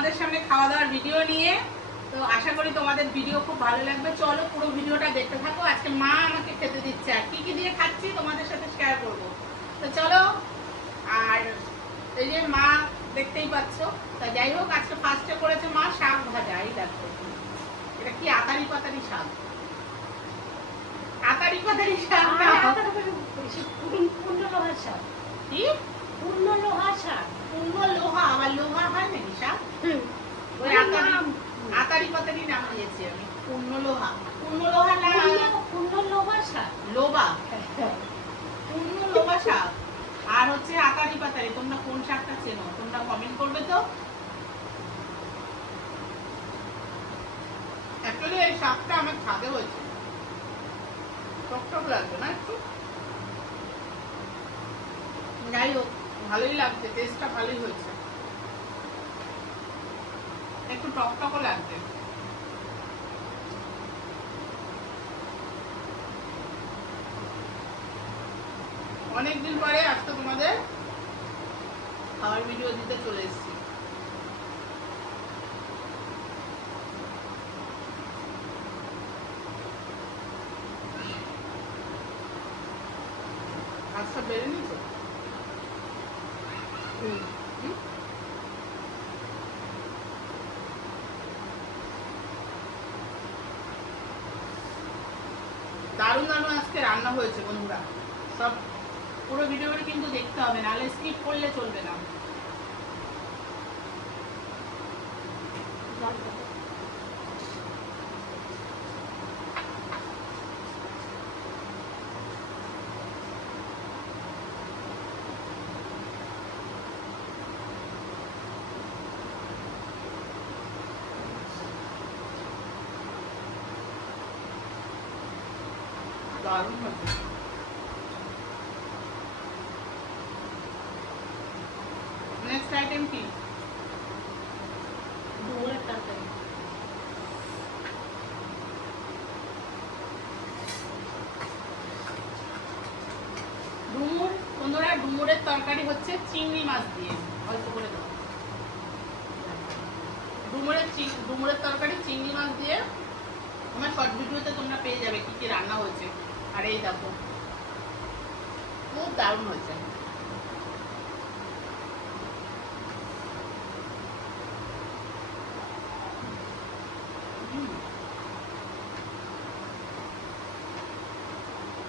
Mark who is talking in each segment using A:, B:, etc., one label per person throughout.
A: তোমাদের সামনে খাওয়া দাওয়ার ভিডিও নিয়ে। তো আশা করি তোমাদের ভিডিও খুব ভালো লাগবে। চলো পুরো ভিডিওটা দেখতে থাকো। আজকে মা আমাকে খেতে দিচ্ছে। আর কি কি দিয়ে খাচ্ছি তোমাদের সাথে শেয়ার করব। তো চলো, আর এই যে মা দেখতেই পাচ্ছ। তা যাই হোক, আজকে ফার্স্টে করেছে মা শাক ভাজা। এই দেখো। এটা কি আতারি পাতারি শাক? আতারি পাতারি শাক না
B: পূর্ণ লোহার শাক
A: কি
B: পূর্ণ লোহার শাক
A: পূর্ণ লোহা আবার লোহা হয় নাকি শাক ওই
B: ওই
A: আতারি
B: নাম।
A: আতারি পাতারি নাম দিয়েছি আমি পূর্ণ লোহা পূর্ণ লোহা না
B: পূর্ণ- পূর্ণ লোহার শাক
A: লোবা পূর্ণ লোবা শাক আর হচ্ছে আতারি পাতারি তোমরা কোন শাকটা চেনো তোমরা কমেন্ট করবে তো অ্যাকচুয়ালি এই শাকটা আমার ছাদে হয়েছে যাই হোক, ভালোই লাগছে ভালোই একটু লাগবে। অনেকদিন পরে আজকে তোমাদের খাওয়ার ভিডিও দিতে চলে এসেছি। আজকে বেরোনি তো? দারুণ দারুণ আজকে রান্না হয়েছে বন্ধুরা। সব পুরো ভিডিওটা কিন্তু দেখতে হবে, নাহলে স্কিপ করলে চলবে না। নেক্সট আইটেম কি ডুমুর বন্ধুরা ডুমুরের তরকারি হচ্ছে চিংড়ি মাছ দিয়ে। অল্প করে দাও। ডুমুরের ডুমুরের তরকারি চিংড়ি মাছ দিয়ে। আমার শর্ট ভিডিওতে তোমরা পেয়ে যাবে কি কি রান্না হয়েছে। আর এই খুব দারুণ হয়েছে।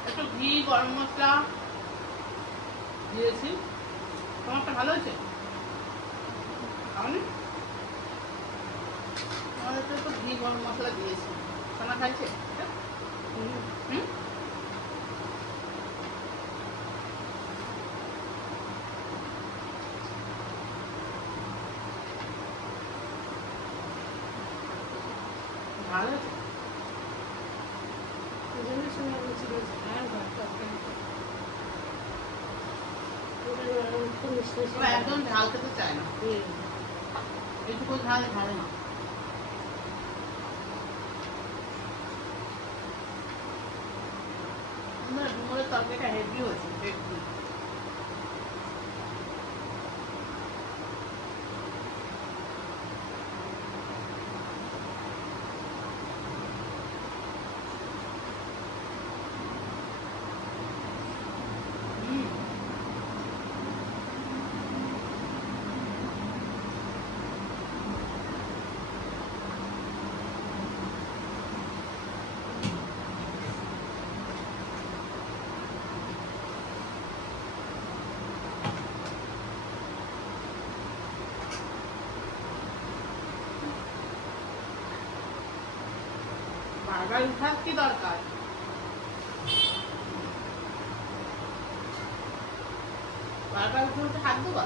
A: একটু ঘি গরম মশলা দিয়েছি। তোমারটা ভালো হয়েছে খাওনি আমাদের তো একটু ঘি গরম মশলা দিয়েছি সোনা খাইছে এটা? হুম ভালো হয়েছে
B: দুজনের সঙ্গে লুচি লুচি আর ভাত তরকারি ওটা একটু মিষ্টি মিষ্টি
A: ও একদম ঝাল খেতে চায় না
B: হুম।
A: এটুকু ঝাল ঝালে না না ডুমুরের তরকারিটা হেভি হয়েছে হেভি বারবার উঠার কি দরকার। বারবার উঠে উঠে হাত দেবা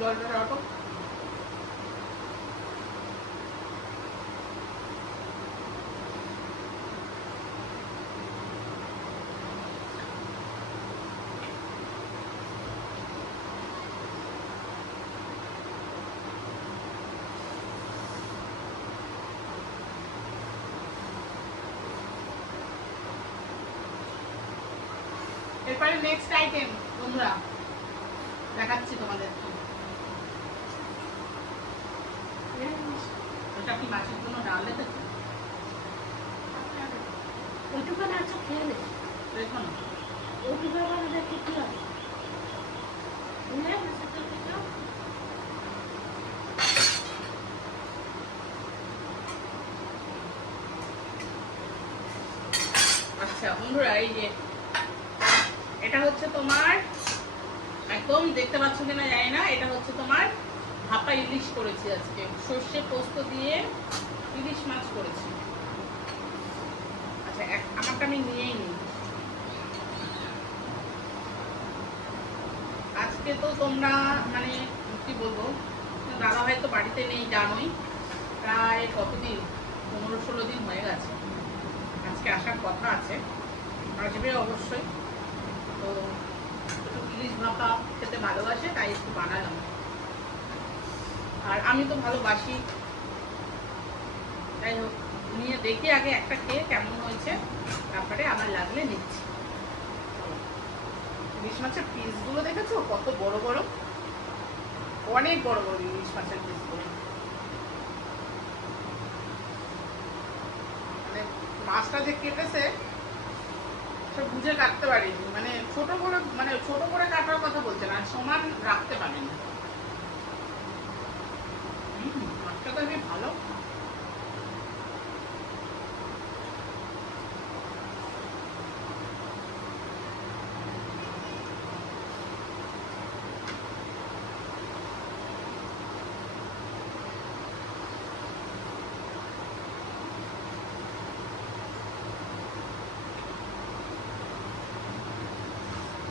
A: জলটা রাখো। এরপরে নেক্সট আইটেম বন্ধুরা দেখাচ্ছি তোমাদের। কি মাছের জন্য ডাল রেখেছো?
B: ওইটুখানে আছে খেয়ে নে।
A: দেখো না।
B: ওইটুকু আবার দেখে কি হবে।
A: আচ্ছা বন্ধুরা এই যে এটা হচ্ছে তোমার একদম দেখতে পাচ্ছ কিনা জানি না এটা হচ্ছে তোমার ভাপা ইলিশ করেছি আজকে। সর্ষে পোস্ত দিয়ে ইলিশ মাছ করেছি। আচ্ছা আমারটা আমি নিয়েই নিই। আজকে তো তোমরা মানে কি বলব দাদা ভাই তো বাড়িতে নেই, জানোই। প্রায় কতদিন? পনেরো ষোলো দিন হয়ে গেছে। আজকে আসার কথা আছে। আসবে অবশ্যই। তো, একটু ইলিশ ভাপা খেতে ভালোবাসে, তাই একটু বানালাম। আর আমি তো ভালোবাসি। যাই হোক, নিয়ে দেখি আগে একটা খেয়ে কেমন হয়েছে, তারপরে আমার লাগলে নিচ্ছি। ইলিশ মাছের পিসগুলো দেখেছ? কত বড় বড়। অনেক বড় বড় ইলিশ মাছের পিসগুলো মানে মাছটা যে কেটেছে, সে বুঝে কাটতে পারিনি। মানে ছোট করে মানে ছোট করে কাটার কথা বলছে না সমান রাখতে পারিনি। হুম, মাছটা তো বেশ ভালো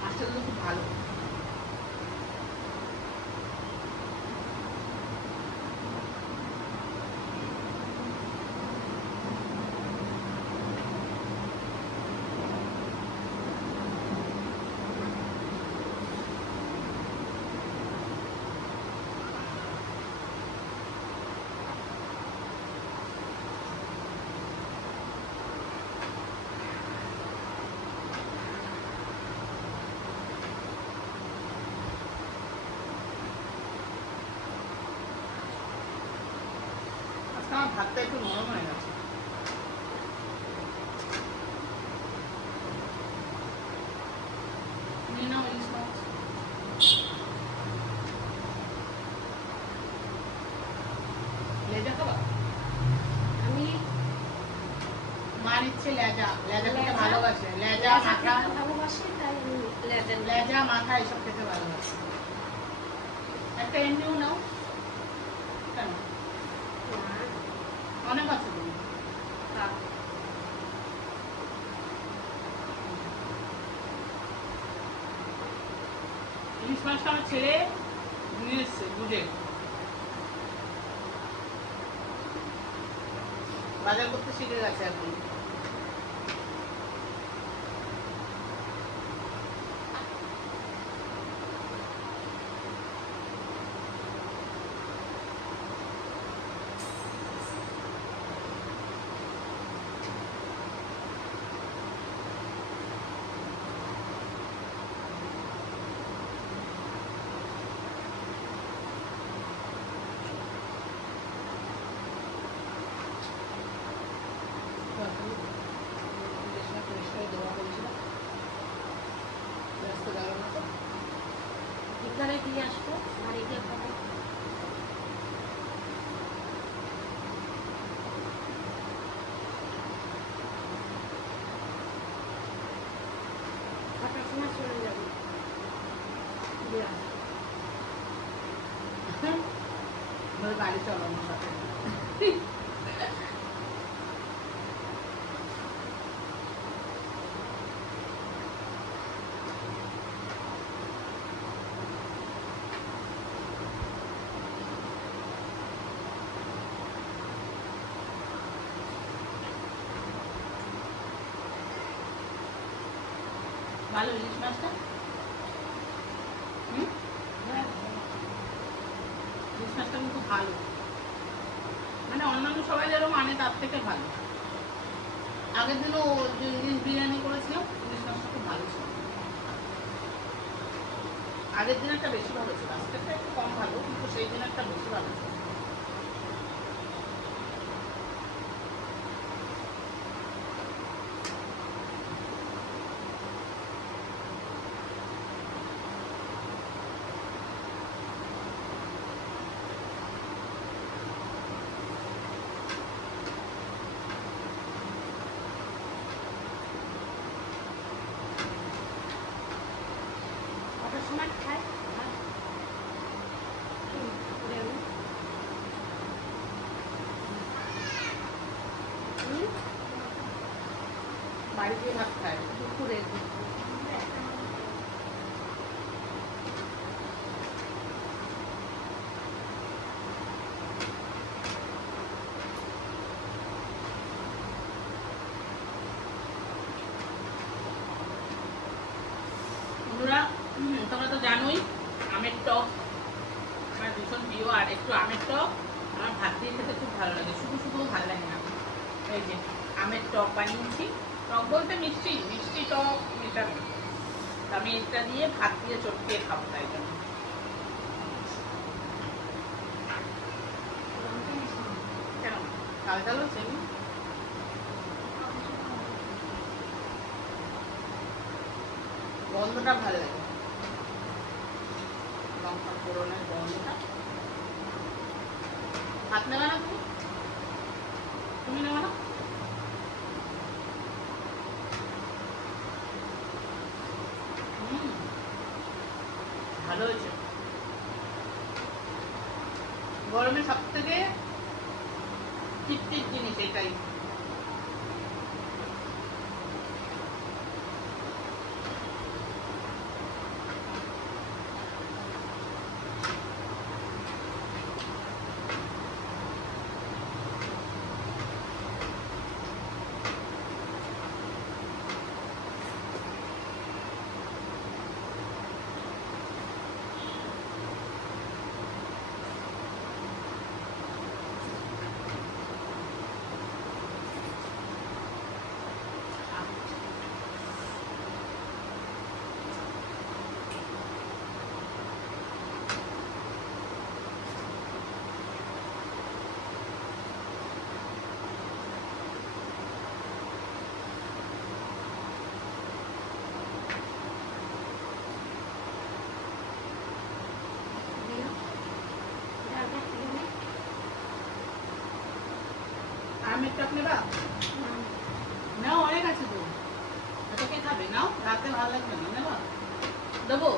A: মাছটা কিন্তু খুব ভালো আজকে আমার ভাতটা একটু নরম হয়ে গেছে।
B: আমি
A: মা নিচ্ছে লেজা। লেজা ভালোবাসে। লেজা
B: লেজা
A: মাথা
B: ভালোবাসি তাই লেজা।
A: মাথা এসব খেতে ভালোবাসে একটা এমনিও নাও কেন
B: না,
A: অনেক আছে। ইলিশ মাছটা আমার ছেলে নিয়ে এসছে বুঝে। বাজার করতে শিখে গেছে এখন। ঘরে গিয়ে আসব ঘরে গিয়ে ভালো ইলিশ মাছটা? ইলিশ মাছটা কিন্তু ভালো। মানে অন্যান্য সবাই যেরকম আনে, তার থেকে ভালো। আগের দিনও যে ইলিশ বিরিয়ানি করেছিলাম, ইলিশ মাছটা খুব ভালো ছিল। আগের দিন একটা বেশি ভালো ছিল আজকে একটা একটু কম ভালো, কিন্তু সেই দিন একটা বেশি ভালো ছিল
B: কটার সময় খায় আর করে আমি হুম?
A: বাড়িতে ভাত খায়,
B: দুপুরে।
A: তোমরা তো জানোই, আমের টক আমার ভীষণ প্রিয়, আর একটু আমের টক আমার ভাত দিয়ে খেতে খুব ভালো লাগে, শুধু শুধু ভালো লাগে না। এই যে, আমের টক বানিয়েছি। টক বলতে মিষ্টি মিষ্টি টক তো আমি এটা দিয়ে ভাত দিয়ে চটকিয়ে খাব তাই কেন কাল কালও সেমি? গন্ধটা ভালো লাগে। লঙ্কা ফোড়নের গন্ধটা ভাত নেবে না তুমি তুমি নেবে না হুম, ভালো হয়েছে। গরমে সব থেকে তৃপ্তির জিনিস এটাই
B: ডালটা খেয়ে নে।
A: আমের টক নেবা নাও অনেক আছে তো এটা কে খাবে নাও রাতে ভালো লাগবে না নেবা দেবো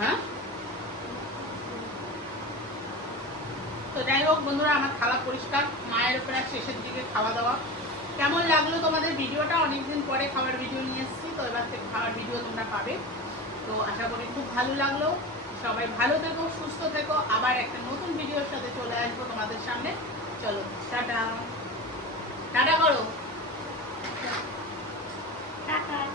A: হ্যাঁ? তো যাই হোক বন্ধুরা, আমার খাওয়া পরিষ্কার। মায়ের উপরে শেষের দিকে খাওয়া দাওয়া। কেমন লাগল তোমাদের ভিডিওটা? অনেকদিন পরে খাবার ভিডিও নিয়ে এসেছি, তো এবার থেকে খাবার ভিডিও তোমরা পাবে। তো আশা করি খুব ভালো লাগল। সবাই ভালো থেকো, সুস্থ থেকো। আবার একটা নতুন ভিডিওর সাথে চলে আসব তোমাদের সামনে। চলো, টাটা। টাটা করো।